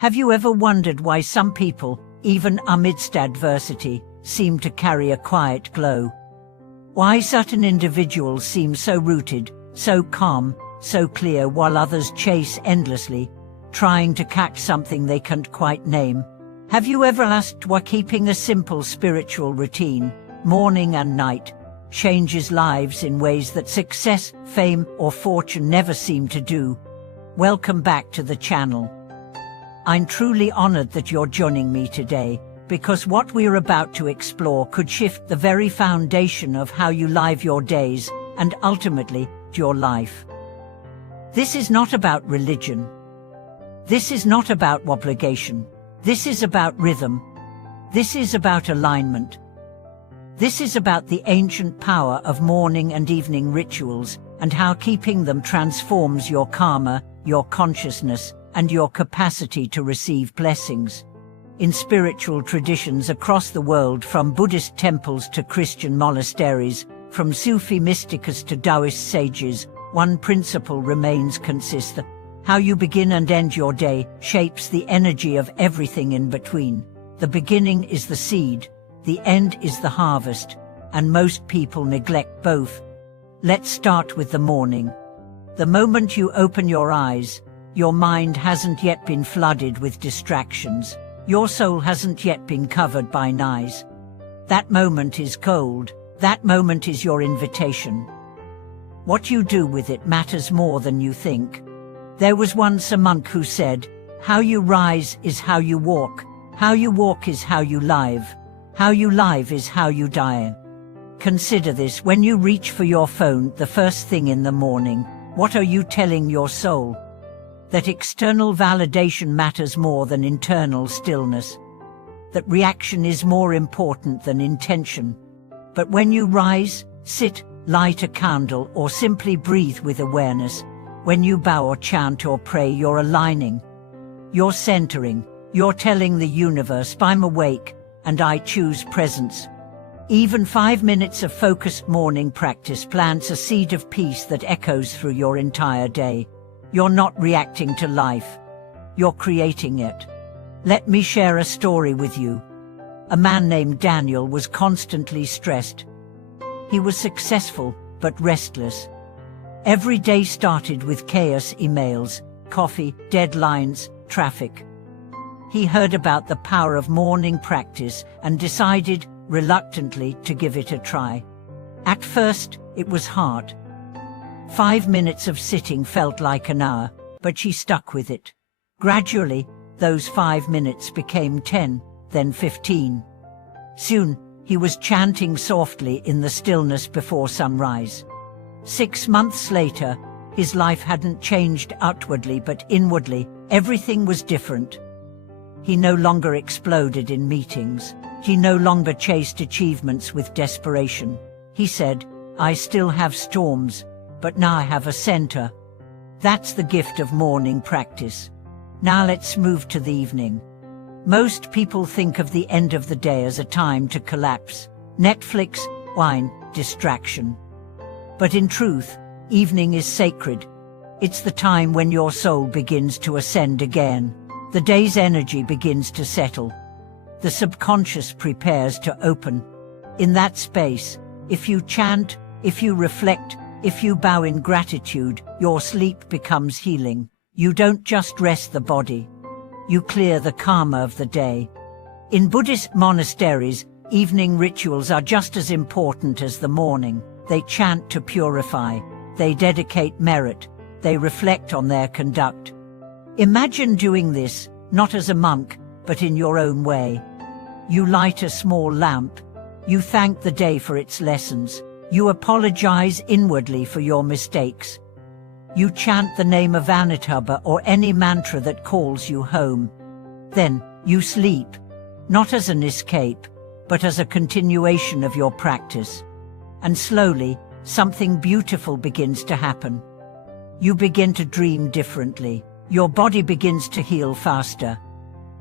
Have you ever wondered why some people, even amidst adversity, seem to carry a quiet glow? Why certain individuals seem so rooted, so calm, so clear, while others chase endlessly, trying to catch something they can't quite name? Have you ever asked why keeping a simple spiritual routine, morning and night, changes lives in ways that success, fame, or fortune never seem to do? Welcome back to the channel. I'm truly honored that you're joining me today, because what we're about to explore could shift the very foundation of how you live your days, and ultimately, your life. This is not about religion. This is not about obligation. This is about rhythm. This is about alignment. This is about the ancient power of morning and evening rituals, and how keeping them transforms your karma, your consciousness, and your capacity to receive blessings. In spiritual traditions across the world, from Buddhist temples to Christian monasteries, from Sufi mystics to Taoist sages, one principle remains consistent. How you begin and end your day shapes the energy of everything in between. The beginning is the seed, the end is the harvest, and most people neglect both. Let's start with the morning. The moment you open your eyes, your mind hasn't yet been flooded with distractions. Your soul hasn't yet been covered by noise. That moment is gold. That moment is your invitation. What you do with it matters more than you think. There was once a monk who said, "How you rise is how you walk. How you walk is how you live. How you live is how you die." Consider this: when you reach for your phone the first thing in the morning, what are you telling your soul? That external validation matters more than internal stillness. That reaction is more important than intention. But when you rise, sit, light a candle, or simply breathe with awareness, when you bow or chant or pray, you're aligning. You're centering. You're telling the universe, "I'm awake, and I choose presence." Even 5 minutes of focused morning practice plants a seed of peace that echoes through your entire day. You're not reacting to life. You're creating it. Let me share a story with you. A man named Daniel was constantly stressed. He was successful, but restless. Every day started with chaos: emails, coffee, deadlines, traffic. He heard about the power of morning practice and decided, reluctantly, to give it a try. At first, it was hard. 5 minutes of sitting felt like an hour, but she stuck with it. Gradually, those 5 minutes became 10, then 15. Soon, he was chanting softly in the stillness before sunrise. 6 months later, his life hadn't changed outwardly but inwardly. Everything was different. He no longer exploded in meetings. He no longer chased achievements with desperation. He said, "I still have storms, but now I have a center." That's the gift of morning practice. Now let's move to the evening. Most people think of the end of the day as a time to collapse. Netflix, wine, distraction. But in truth, evening is sacred. It's the time when your soul begins to ascend again. The day's energy begins to settle. The subconscious prepares to open. In that space, if you chant, if you reflect, if you bow in gratitude, your sleep becomes healing. You don't just rest the body. You clear the karma of the day. In Buddhist monasteries, evening rituals are just as important as the morning. They chant to purify. They dedicate merit. They reflect on their conduct. Imagine doing this, not as a monk, but in your own way. You light a small lamp. You thank the day for its lessons. You apologize inwardly for your mistakes. You chant the name of Amitabha or any mantra that calls you home. Then, you sleep, not as an escape, but as a continuation of your practice. And slowly, something beautiful begins to happen. You begin to dream differently. Your body begins to heal faster.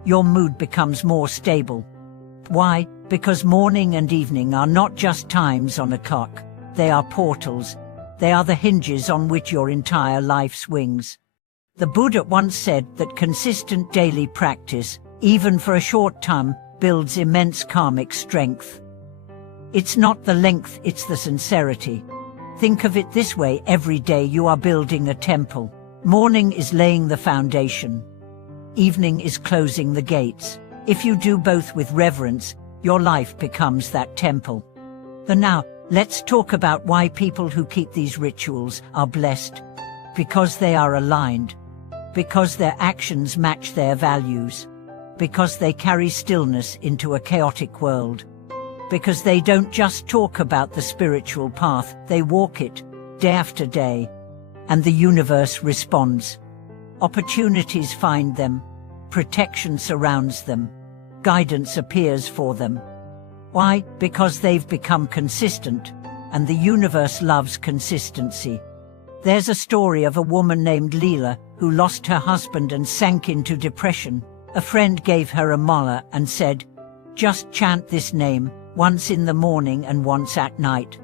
Your mood becomes more stable. Why? Because morning and evening are not just times on a clock. They are portals. They are the hinges on which your entire life swings. The Buddha once said that consistent daily practice, even for a short time, builds immense karmic strength. It's not the length, it's the sincerity. Think of it this way: every day you are building a temple. Morning is laying the foundation. Evening is closing the gates. If you do both with reverence, your life becomes that temple. Now, let's talk about why people who keep these rituals are blessed. Because they are aligned. Because their actions match their values. Because they carry stillness into a chaotic world. Because they don't just talk about the spiritual path, they walk it, day after day. And the universe responds. Opportunities find them. Protection surrounds them. Guidance appears for them. Why? Because they've become consistent, and the universe loves consistency. There's a story of a woman named Leela who lost her husband and sank into depression. A friend gave her a mala and said, "Just chant this name, once in the morning and once at night."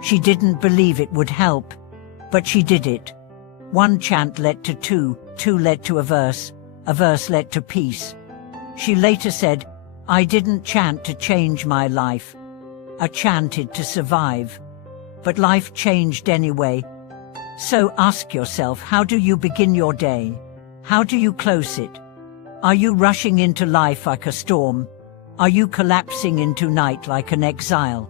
She didn't believe it would help, but she did it. One chant led to two led to a verse led to peace. She later said, "I didn't chant to change my life. I chanted to survive." But life changed anyway. So ask yourself, how do you begin your day? How do you close it? Are you rushing into life like a storm? Are you collapsing into night like an exile?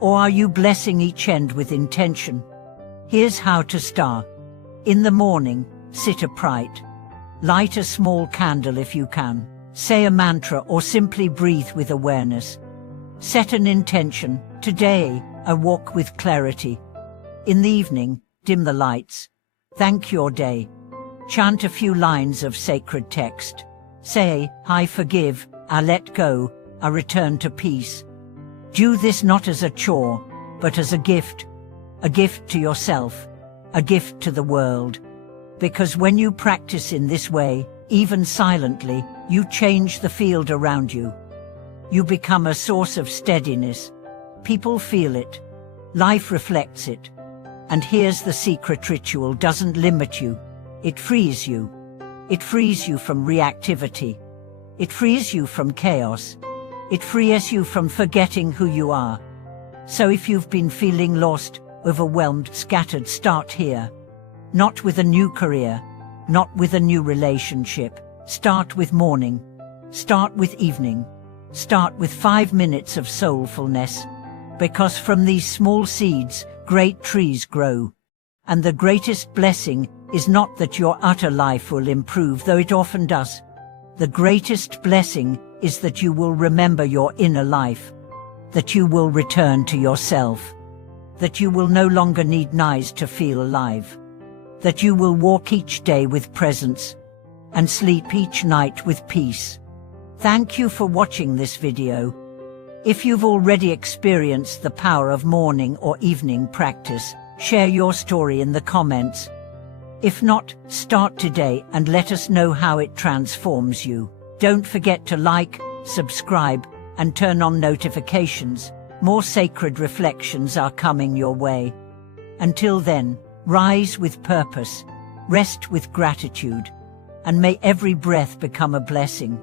Or are you blessing each end with intention? Here's how to start. In the morning, sit upright. Light a small candle if you can. Say a mantra or simply breathe with awareness. Set an intention. Today, I walk with clarity. In the evening, dim the lights. Thank your day. Chant a few lines of sacred text. Say, "I forgive, I let go, I return to peace." Do this not as a chore, but as a gift to yourself, a gift to the world. Because when you practice in this way, even silently, you change the field around you. You become a source of steadiness. People feel it. Life reflects it. And here's the secret: ritual doesn't limit you. It frees you. It frees you from reactivity. It frees you from chaos. It frees you from forgetting who you are. So if you've been feeling lost, overwhelmed, scattered, start here. Not with a new career, not with a new relationship. Start with morning. Start with evening. Start with 5 minutes of soulfulness. Because from these small seeds, great trees grow. And the greatest blessing is not that your outer life will improve, though it often does. The greatest blessing is that you will remember your inner life. That you will return to yourself. That you will no longer need knives to feel alive. That you will walk each day with presence. And sleep each night with peace. Thank you for watching this video. If you've already experienced the power of morning or evening practice, share your story in the comments. If not, start today and let us know how it transforms you. Don't forget to like, subscribe, and turn on notifications. More sacred reflections are coming your way. Until then, rise with purpose, rest with gratitude, and may every breath become a blessing.